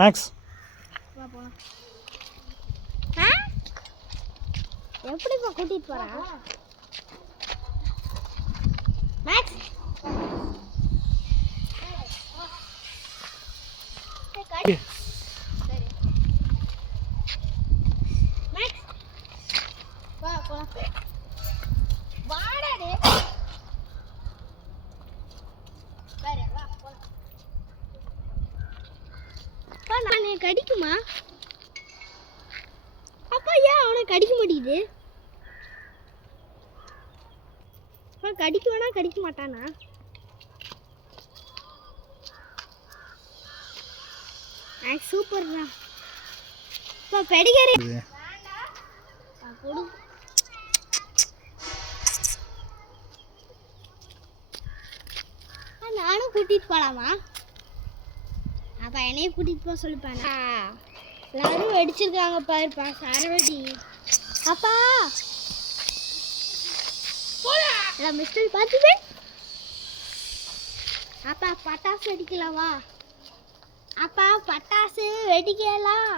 Maths எப்படிப்பா கூட்டிட்டு போறா மேக்ஸ்? கடிக்குமா? அப்பா ஏன் அவனை கடிக்க மாட்டேங்குது? கடிக்குவானா கடிக்க மாட்டானா? சூப்பர்ண்ணா. இப்போ பெடிகரி நானும் கூட்டிட்டு போலாமா? அப்பா என்னையும் கூட்டிட்டு போக சொல்லிப்பானா? எல்லாரும் வெடிச்சிருக்காங்க பாருப்பா சரவடி. அப்பா மிஸ்டர் பார்த்துட்டு அப்பா பட்டாசு வெடிக்கலாமா? அப்பா பட்டாசு வெடிக்கலாம்.